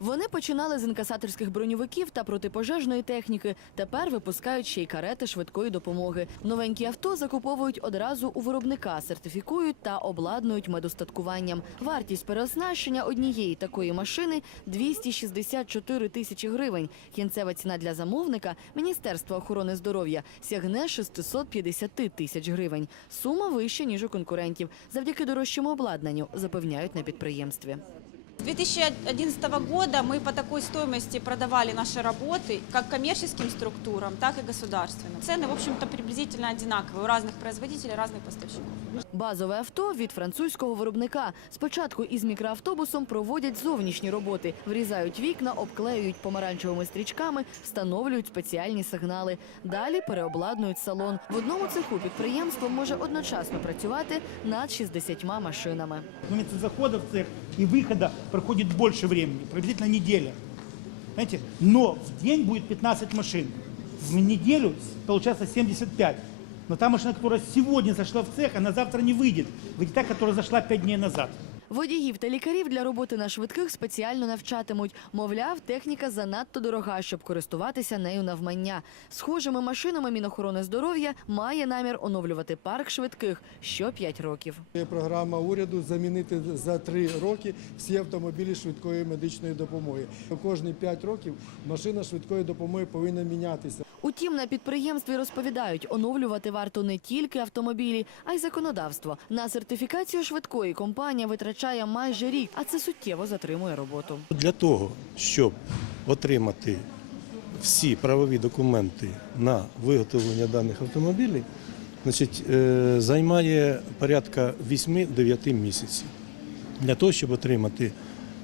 Вони починали з інкасаторських броньовиків та протипожежної техніки. Тепер випускають ще й карети швидкої допомоги. Новенькі авто закуповують одразу у виробника, сертифікують та обладнують медостаткуванням. Вартість переоснащення однієї такої машини 264 тисячі гривень. Кінцева ціна для замовника Міністерства охорони здоров'я сягне 650 тисяч гривень. Сума вища ніж у конкурентів. Завдяки дорожчому обладнанню запевняють на підприємстві. С 2011 года мы по такой стоимости продавали наши работы как коммерческим структурам, так и государственным. Цены, в общем-то, приблизительно одинаковые у разных производителей, разных поставщиков. Базове авто від французького виробника. Спочатку із мікроавтобусом проводять зовнішні роботи, врізають вікна, обклеюють помаранчевими стрічками, встановлюють спеціальні сигнали. Далі переобладнують салон. В одному цеху підприємство може одночасно працювати над 60 машинами. Момент захода в цех и выхода проходит больше времени, приблизительно неделя. Знаете? Но в день будет 15 машин. В неделю получается 75. Но та машина, которая сегодня зашла в цех, она завтра не выйдет. Выйдет та, которая зашла 5 дней назад. Водіїв та лікарів для роботи на швидких спеціально навчатимуть. Мовляв, техніка занадто дорога, щоб користуватися нею навмання. Схожими машинами Мінохорони здоров'я має намір оновлювати парк швидких що 5 років. Є програма уряду замінити за три роки всі автомобілі швидкої медичної допомоги. Кожні п'ять років машина швидкої допомоги повинна мінятися. Утім, на підприємстві розповідають, оновлювати варто не тільки автомобілі, а й законодавство. На сертифікацію швидкої компанія витрачає майже рік, а це суттєво затримує роботу. Для того, щоб отримати всі правові документи на виготовлення даних автомобілів, значить, е, займає порядка 8-9 місяців. Для того, щоб отримати,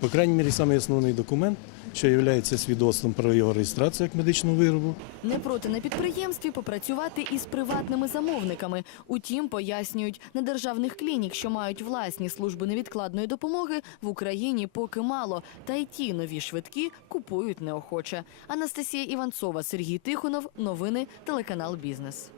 по крайній мірі, самий основний документ, що є свідоцтвом про його реєстрацію як медичного виробу, Не проти на підприємстві попрацювати із приватними замовниками. Утім, пояснюють, недержавних клінік, що мають власні служби невідкладної допомоги, в Україні поки мало. Та й ті нові швидкі купують неохоче. Анастасія Іванцова, Сергій Тихонов. Новини телеканал Бізнес.